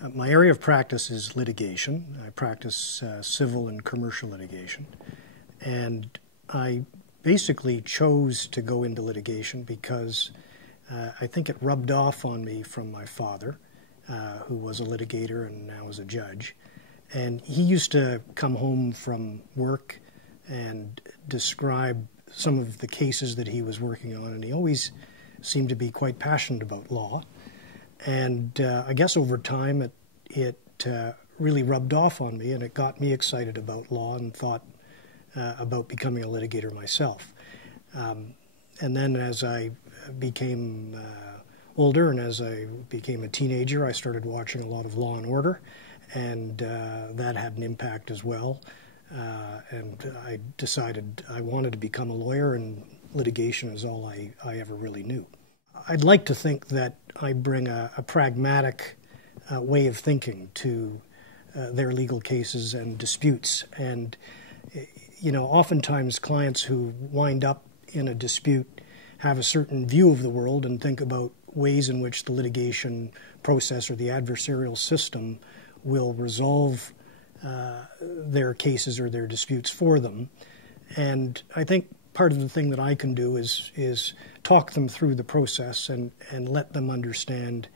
My area of practice is litigation. I practice civil and commercial litigation. And I basically chose to go into litigation because I think it rubbed off on me from my father, who was a litigator and now is a judge. And he used to come home from work and describe some of the cases that he was working on, and he always seemed to be quite passionate about law. And I guess over time it really rubbed off on me, and it got me excited about law and thought about becoming a litigator myself. And then as I became older and as I became a teenager, I started watching a lot of Law and Order, and that had an impact as well. And I decided I wanted to become a lawyer, and litigation is all I ever really knew. I'd like to think that I bring a pragmatic way of thinking to their legal cases and disputes. And, you know, oftentimes clients who wind up in a dispute have a certain view of the world and think about ways in which the litigation process or the adversarial system will resolve their cases or their disputes for them. And I think part of the thing that I can do is talk them through the process and let them understand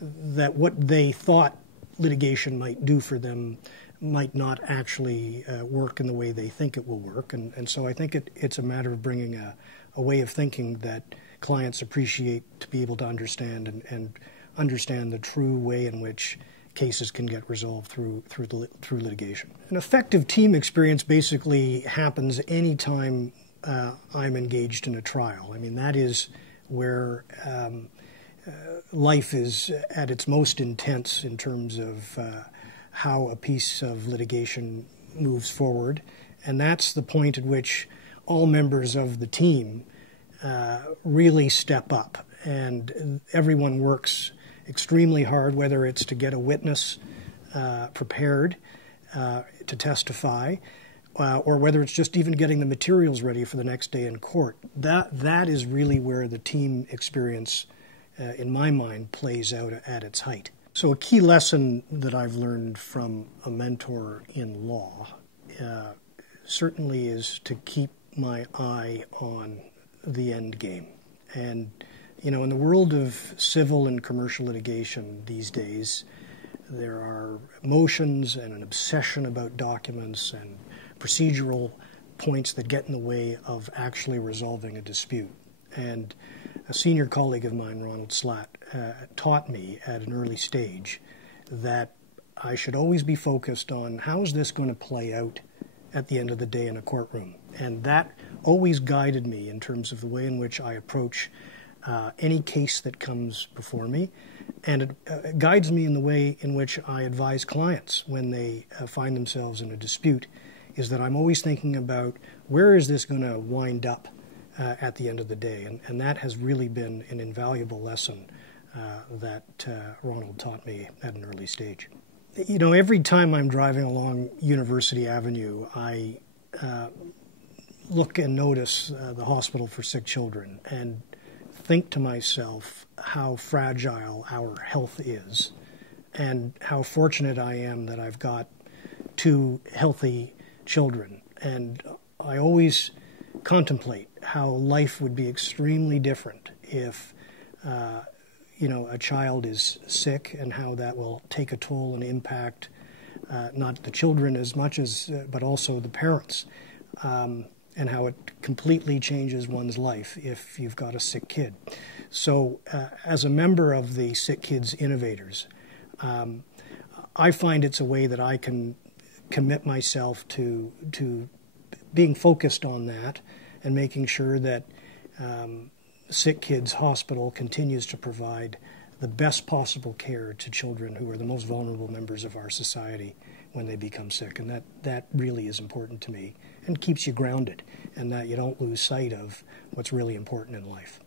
that what they thought litigation might do for them might not actually work in the way they think it will work. And so I think it's a matter of bringing a way of thinking that clients appreciate to be able to understand and understand the true way in which cases can get resolved through litigation. An effective team experience basically happens anytime I'm engaged in a trial. I mean, that is where life is at its most intense in terms of how a piece of litigation moves forward. And that's the point at which all members of the team really step up, and everyone works extremely hard, whether it's to get a witness prepared to testify, or whether it's just even getting the materials ready for the next day in court. That is really where the team experience, in my mind, plays out at its height. So a key lesson that I've learned from a mentor in law certainly is to keep my eye on the end game. And you know, in the world of civil and commercial litigation these days, there are emotions and an obsession about documents and procedural points that get in the way of actually resolving a dispute. And a senior colleague of mine, Slaght, taught me at an early stage that I should always be focused on how is this going to play out at the end of the day in a courtroom. And that always guided me in terms of the way in which I approach any case that comes before me, and it guides me in the way in which I advise clients when they find themselves in a dispute, is that I'm always thinking about where is this going to wind up at the end of the day, and that has really been an invaluable lesson that Ronald taught me at an early stage. You know, every time I'm driving along University Avenue, I look and notice the hospital for sick children and think to myself how fragile our health is and how fortunate I am that I've got two healthy children. And I always contemplate how life would be extremely different if you know, a child is sick, and how that will take a toll and impact not the children as much as but also the parents. And how it completely changes one's life if you've got a sick kid. So as a member of the Sick Kids Innovators, I find it's a way that I can commit myself to being focused on that and making sure that Sick Kids Hospital continues to provide the best possible care to children who are the most vulnerable members of our society when they become sick. And that really is important to me and keeps you grounded, and that you don't lose sight of what's really important in life.